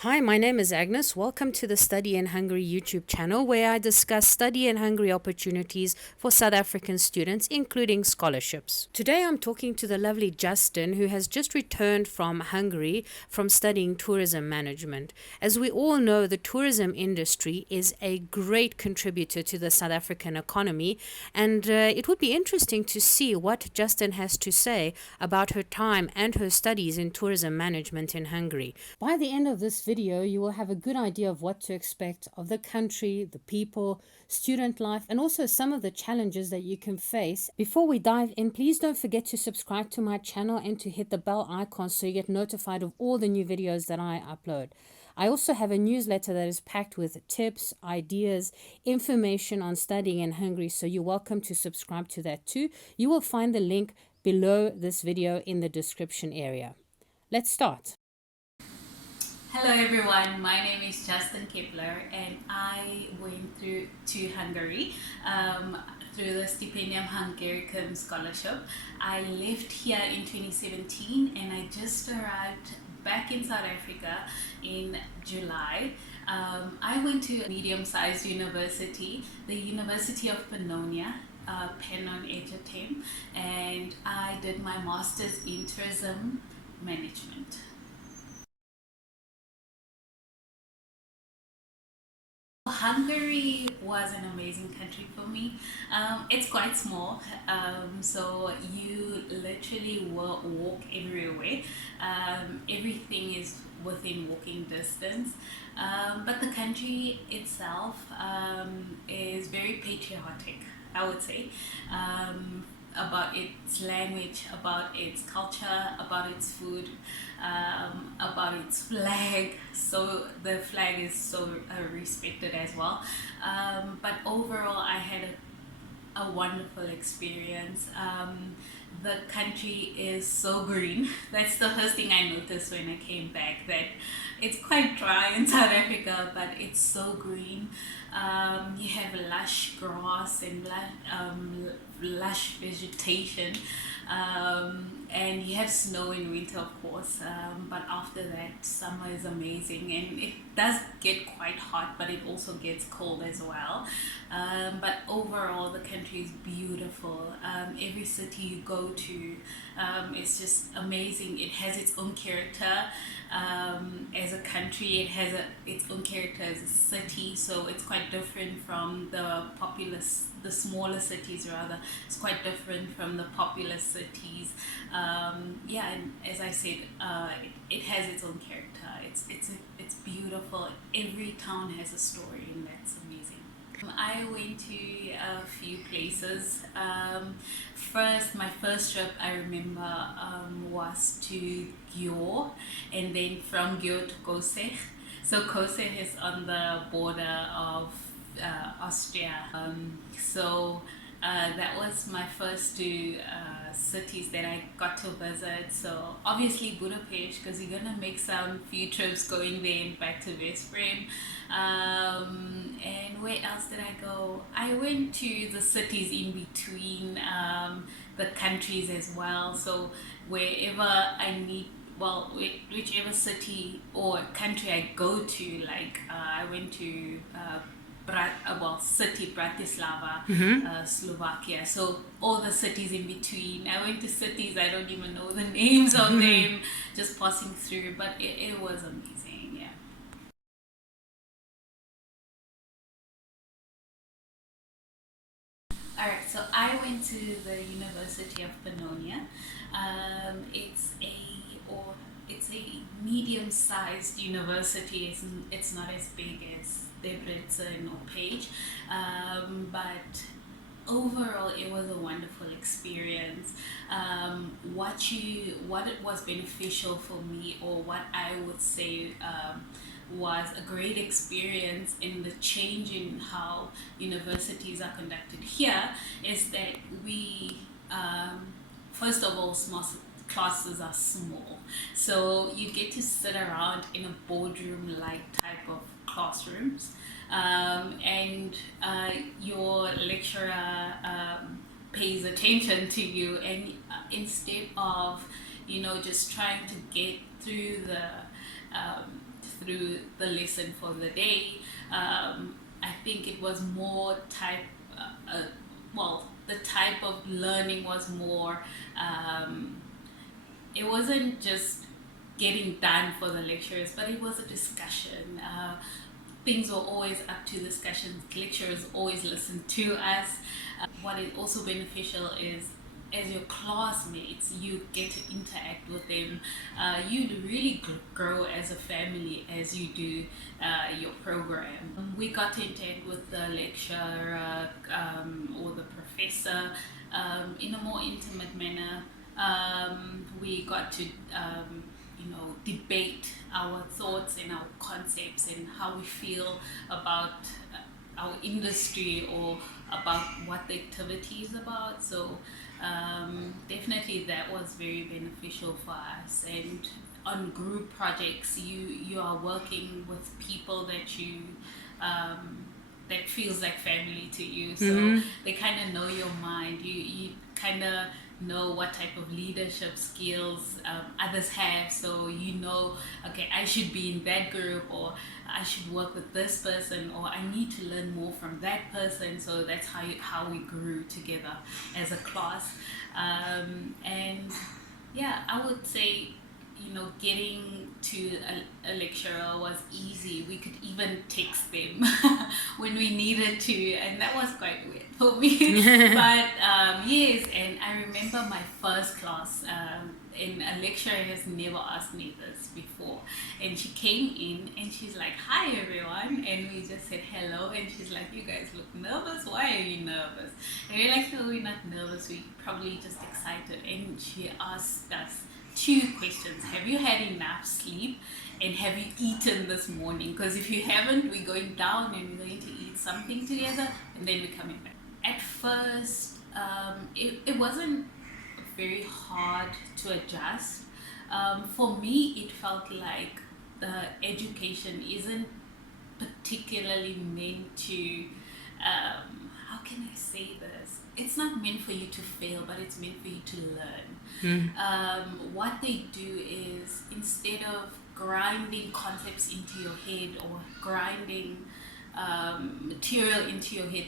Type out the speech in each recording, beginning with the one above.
Hi, my name is Agnes. Welcome to the Study in Hungary YouTube channel where I discuss study in Hungary opportunities for South African students, including scholarships. Today I'm talking to the lovely Justin, who has just returned from Hungary from studying tourism management. As we all know, the tourism industry is a great contributor to the South African economy, and it would be interesting to see what Justin has to say about her time and her studies in tourism management in Hungary. By the end of this video, you will have a good idea of what to expect of the country, the people, student life, and also some of the challenges that you can face. Before we dive in, please don't forget to subscribe to my channel and to hit the bell icon so you get notified of all the new videos that I upload. I also have a newsletter that is packed with tips, ideas, information on studying in Hungary, so you're welcome to subscribe to that too. You will find the link below this video in the description area. Let's start. Hello everyone, my name is Justin Kepler and I went to Hungary through the Stipendium Hungarian scholarship. I left here in 2017 and I just arrived back in South Africa in July. I went to a medium-sized university, the University of Pannonia, Pennon Egerton, and I did my master's in tourism management. Hungary was an amazing country for me. It's quite small, so you literally walk everywhere. Everything is within walking distance, but the country itself is very patriotic, I would say. About its language, about its culture, about its food, about its flag. So the flag is so respected as well. But overall, I had a wonderful experience. The country is so green. That's the first thing I noticed when I came back, that it's quite dry in South Africa, but it's so green. You have lush grass and lush vegetation, and you have snow in winter, of course, but after that summer is amazing, and it does get quite hot, but it also gets cold as well. But overall the country is beautiful. Every city you go to, it's just amazing. It has its own character. As a country, it has its own character as a city, so it's quite different from the smaller cities rather. It's quite different from the populous cities. Yeah, and as I said, it has its own character. It's beautiful. Every town has a story, and that's amazing. I went to a few places. My first trip I remember was to Győr, and then from Győr to Koseh. So Koseh is on the border of Austria. That was my first two cities that I got to visit. So obviously Budapest, because you're gonna make some few trips going there and back to Veszprém. And where else did I go? I went to the cities in between the countries as well. So wherever I need, well, whichever city or country I go to, like I went to city Bratislava, Slovakia. So all the cities in between. I went to cities I don't even know the names of them, just passing through, but it was amazing. Yeah. All right, so I went to the University of Pannonia. It's a medium-sized university. It's not as big as Debrecen or Page, but overall it was a wonderful experience. What it was beneficial for me, or what I would say was a great experience in the change in how universities are conducted here, is that we first of all, classes are small, so you get to sit around in a boardroom like type of classrooms, and your lecturer pays attention to you, and instead of just trying to get through the through the lesson for the day. I think it was more the type of learning was more, it wasn't just getting done for the lecturers, but it was a discussion. Things were always up to discussions. Lecturers always listened to us. What is also beneficial is, as your classmates, you get to interact with them. You really grow as a family as you do your program. We got to interact with the lecturer or the professor in a more intimate manner. We got to debate our thoughts and our concepts and how we feel about our industry or about what the activity is about. So definitely that was very beneficial for us. And on group projects, you are working with people that you that feels like family to you. So they kind of know your mind. You kind of know what type of leadership skills others have, so okay, I should be in that group, or I should work with this person, or I need to learn more from that person. So that's how we grew together as a class. And yeah, I would say getting to a lecturer was easy. We could even text them when we needed to, and that was quite weird for me. But yes, and I remember my first class, and a lecturer has never asked me this before. And she came in and she's like, "Hi everyone," and we just said hello, and she's like, "You guys look nervous. Why are you nervous?" And we're like, "No, we're not nervous. We're probably just excited." And she asked us 2 questions. Have you had enough sleep? And have you eaten this morning? Because if you haven't, we're going down and we're going to eat something together, and then we're coming back. At first, it wasn't very hard to adjust. For me, it felt like the education isn't particularly meant to, how can I say this? It's not meant for you to fail, but it's meant for you to learn. What they do is, instead of grinding concepts into your head or grinding material into your head,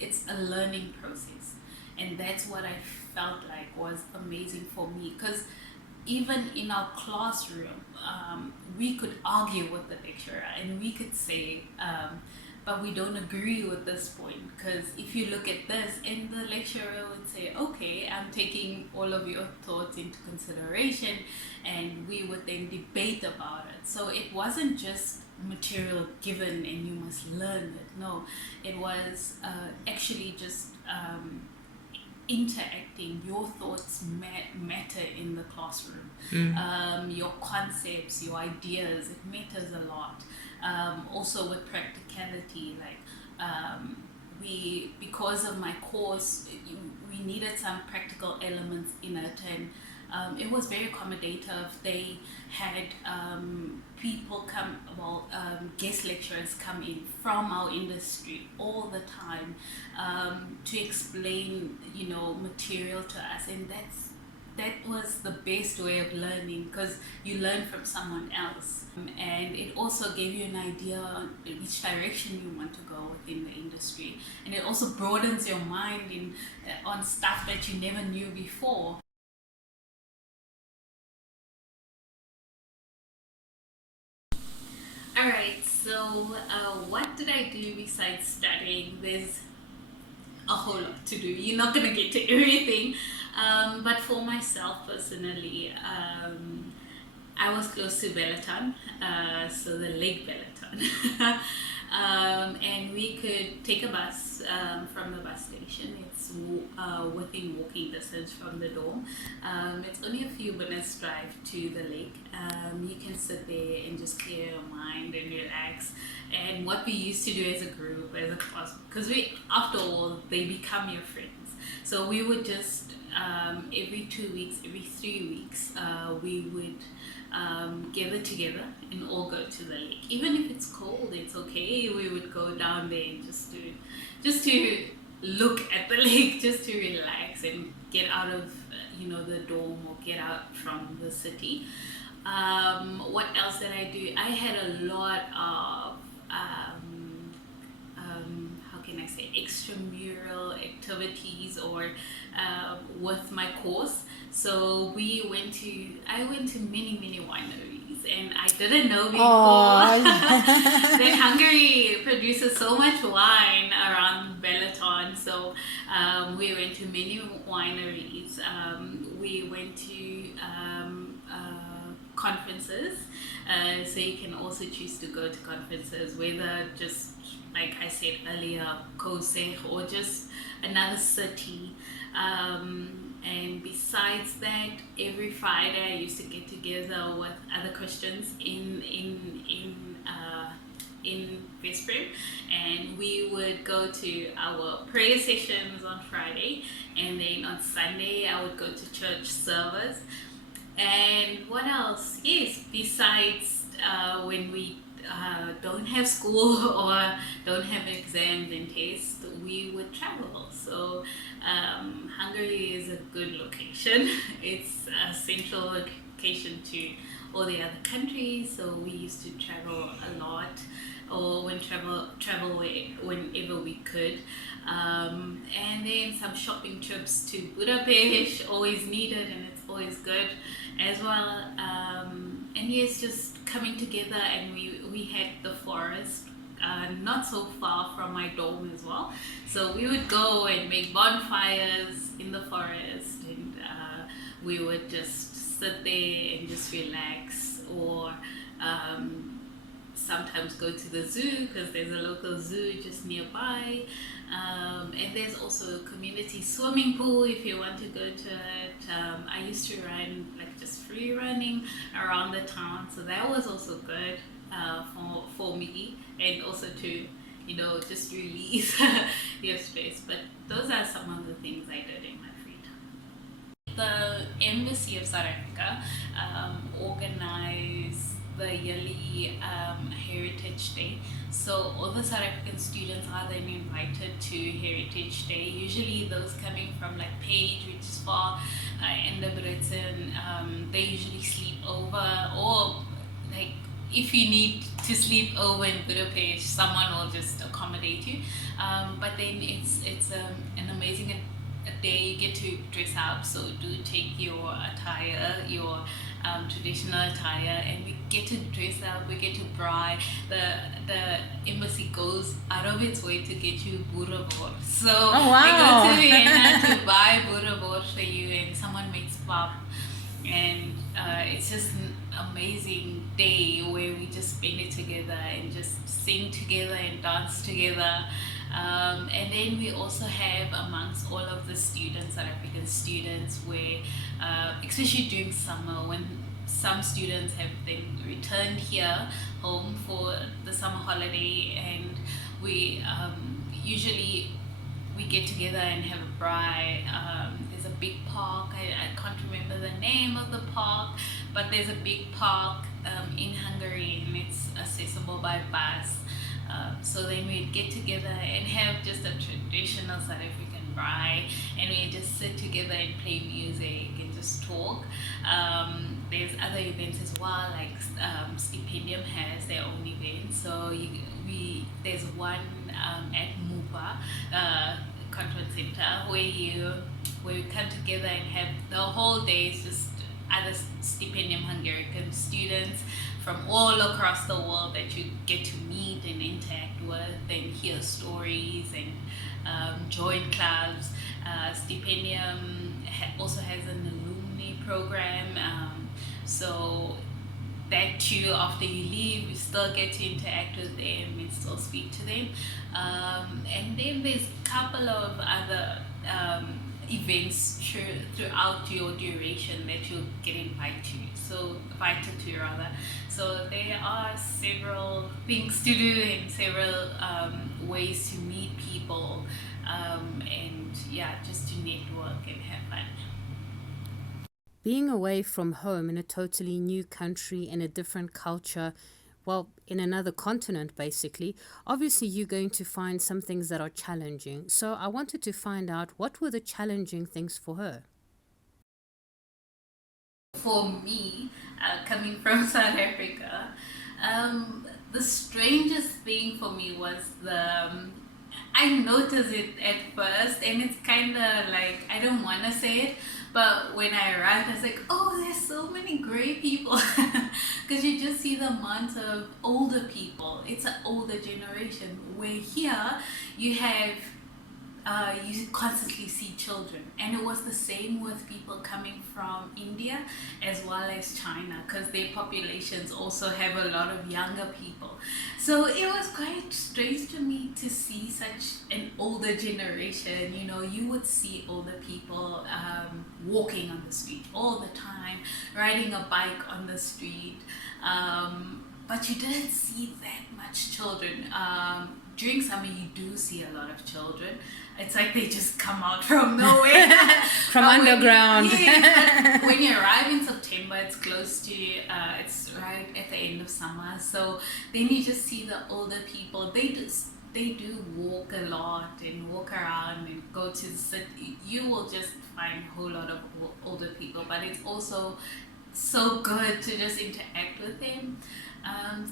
it's a learning process. And that's what I felt like was amazing for me, because even in our classroom, we could argue with the lecturer and we could say, but we don't agree with this point, because if you look at this, and the lecturer would say, "Okay, I'm taking all of your thoughts into consideration," and we would then debate about it. So it wasn't just material given and you must learn it. No, it was actually just interacting. Your thoughts matter in the classroom. Your concepts, your ideas, it matters a lot. Also with practicality, like because of my course, we needed some practical elements in it, and it was very accommodative. They had people guest lecturers come in from our industry all the time to explain, material to us, and that was the best way of learning, because you learn from someone else, and it also gave you an idea on which direction you want to go within the industry, and it also broadens your mind on stuff that you never knew before. Alright, so what did I do besides studying? There's a whole lot to do. You're not going to get to everything. But for myself personally, I was close to Belaton, so the Lake Belaton. And we could take a bus from the bus station. It's within walking distance from the dorm. It's only a few minutes drive to the lake. You can sit there and just clear your mind and relax. And what we used to do as a group, as a class, because after all, they become your friends. So we would just every 2 weeks, every 3 weeks, we would gather together and all go to the lake. Even if it's cold, it's okay. We would go down there and just to look at the lake, just to relax and get out of the dorm or get out from the city. What else did I do? I had a lot of how can I say, extramural activities or with my course. So I went to many wineries, and I didn't know before Oh, that Hungary produces so much wine around Balaton. So we went to many wineries. We went to conferences. So you can also choose to go to conferences, whether just like I said earlier, Kosek or just another city. And besides that, every Friday I used to get together with other Christians in Veszprém, and we would go to our prayer sessions on Friday, and then on Sunday I would go to church service. And what else? Yes, besides when we don't have school or don't have exams and tests, we would travel. So Hungary is a good location. It's a central location to all the other countries. So we used to travel a lot, or whenever we could. And then some shopping trips to Budapest, always needed, and it's always good as well. And yes, just coming together, and we had the forest not so far from my dorm as well. So we would go and make bonfires in the forest, and we would just sit there and just relax, or sometimes go to the zoo because there's a local zoo just nearby. And there's also a community swimming pool if you want to go to it. I used to run like just free running around the town, so that was also good for me, and also to just release your stress. But those are some of the things I did in my free time. The Embassy of South Africa organized the yearly Heritage Day. So all the South African students are then invited to Heritage Day. Usually those coming from like Page, which is far, and the Britain, they usually sleep over, or like if you need to sleep over in Budapest, someone will just accommodate you. But then it's an amazing day. You get to dress up, so do take your attire, your traditional attire, and we get to dress up, we get to braai. The embassy goes out of its way to get you boerewors. So oh they go wow. to Vienna to buy boerewors for you, and someone makes pap, and it's just an amazing day where we just spend it together and just sing together and dance together. And then we also have amongst all of the students, South African students, where especially during summer, when some students have then returned here home for the summer holiday, and we usually we get together and have a braai. There's a big park. I can't remember the name of the park, but there's a big park in Hungary, and it's accessible by bus. So then we'd get together and have just a traditional South African braai, and we just sit together and play music and just talk. There's other events as well, like Stipendium has their own events. So there's one at Mupa Conference Center where we come together and have the whole day. It's just other Stipendium Hungarian students from all across the world that you get to meet and interact with and hear stories and join clubs. Stipendium also has an alumni program, so that too, after you leave, you still get to interact with them and still speak to them. And then there's a couple of other events throughout your duration that you'll get invited to rather. So there are several things to do and several ways to meet people, and yeah, just to network and have fun. Being away from home in a totally new country, in a different culture, well, in another continent, basically, obviously you're going to find some things that are challenging. So I wanted to find out what were the challenging things for her. For me, coming from South Africa, the strangest thing for me was I noticed it at first, and it's kind of like I don't want to say it, but when I arrived, I was like, oh, there's so many gray people, because you just see the amount of older people. It's an older generation. Where here you have you constantly see children, and it was the same with people coming from India as well as China, because their populations also have a lot of younger people. So it was quite strange to me to see such an older generation. You know, you would see older people walking on the street all the time, riding a bike on the street, but you didn't see that much children. During summer, you do see a lot of children. It's like they just come out from nowhere. From underground. But when you arrive in September, it's close to, it's right at the end of summer. So then you just see the older people. They do walk a lot and walk around and go to the city. You will just find a whole lot of older people, but it's also so good to just interact with them.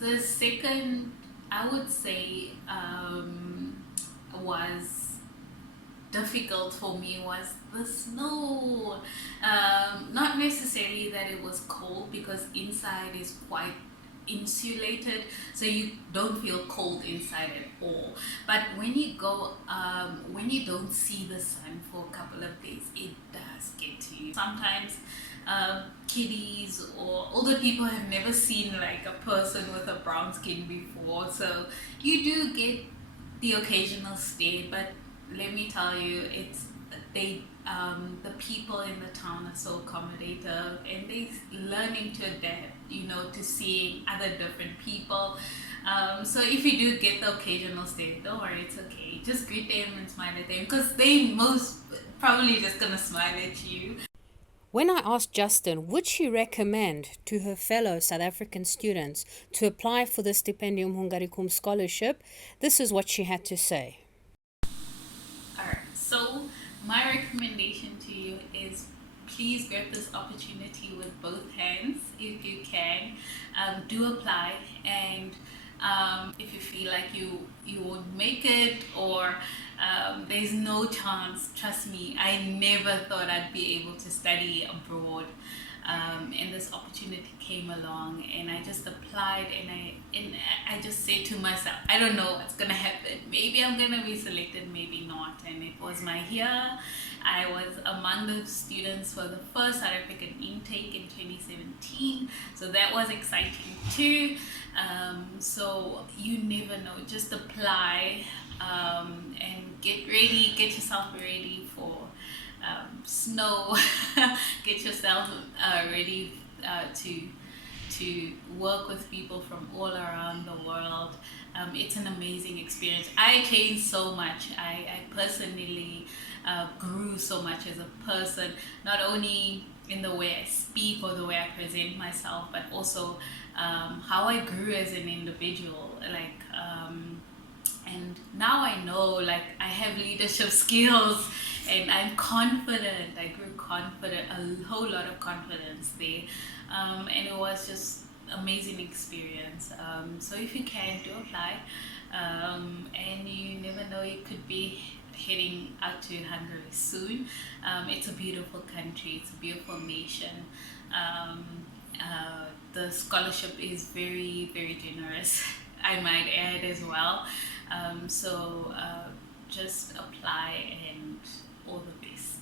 The second, I would say, was difficult for me was the snow. Not necessarily that it was cold, because inside is quite insulated, so you don't feel cold inside at all. But when you go, when you don't see the sun for a couple of days, it does get to you. Sometimes kiddies or older people have never seen like a person with a brown skin before, so you do get the occasional stare. But let me tell you, the people in the town are so accommodative, and they learning to adapt, you know, to seeing other different people. So if you do get the occasional stare, don't worry, it's okay. Just greet them and smile at them, because they most probably just gonna smile at you. When I asked Justin, would she recommend to her fellow South African students to apply for the Stipendium Hungaricum scholarship, this is what she had to say. Alright, so my recommendation to you is please grab this opportunity with both hands if you can. Do apply, and if you feel like you won't make it, or there's no chance, trust me, I never thought I'd be able to study abroad. And this opportunity came along, and I just applied, and I just said to myself, I don't know what's gonna happen. Maybe I'm gonna be selected, maybe not. And it was my year. I was among the students for the first South African intake in 2017, so that was exciting too. So you never know, just apply, and get yourself ready for snow. Get yourself ready to work with people from all around the world. It's an amazing experience. I changed so much. I personally grew so much as a person, not only in the way I speak or the way I present myself, but also how I grew as an individual. And now I know, like, I have leadership skills, and I'm confident. I grew confident, a whole lot of confidence there, and it was just amazing experience. So if you can, do apply, and you never know, you could be heading out to Hungary soon. It's a beautiful country, it's a beautiful nation. The scholarship is very, very generous, I might add as well. So just apply, and all the best.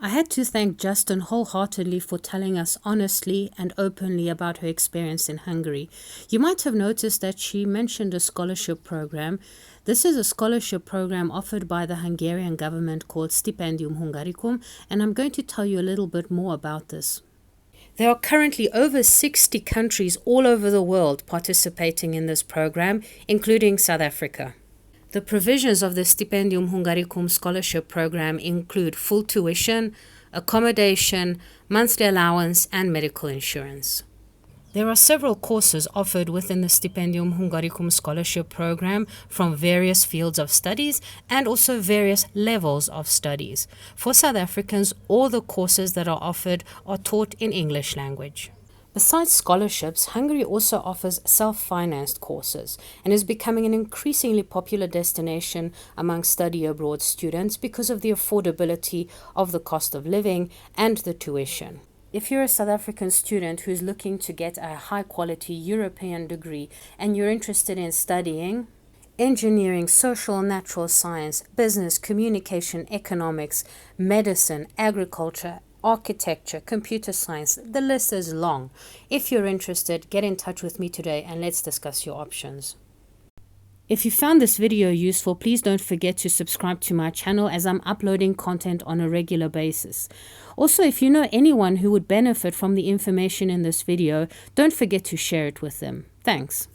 I had to thank Justin wholeheartedly for telling us honestly and openly about her experience in Hungary. You might have noticed that she mentioned a scholarship program. This is a scholarship program offered by the Hungarian government called Stipendium Hungaricum, and I'm going to tell you a little bit more about this. There are currently over 60 countries all over the world participating in this program, including South Africa. The provisions of the Stipendium Hungaricum scholarship program include full tuition, accommodation, monthly allowance, and medical insurance. There are several courses offered within the Stipendium Hungaricum scholarship program from various fields of studies and also various levels of studies. For South Africans, all the courses that are offered are taught in English language. Besides scholarships, Hungary also offers self-financed courses and is becoming an increasingly popular destination among study abroad students because of the affordability of the cost of living and the tuition. If you're a South African student who's looking to get a high-quality European degree and you're interested in studying engineering, social, natural science, business, communication, economics, medicine, agriculture, architecture, computer science, the list is long. If you're interested, get in touch with me today and let's discuss your options. If you found this video useful, please don't forget to subscribe to my channel as I'm uploading content on a regular basis. Also, if you know anyone who would benefit from the information in this video, don't forget to share it with them. Thanks.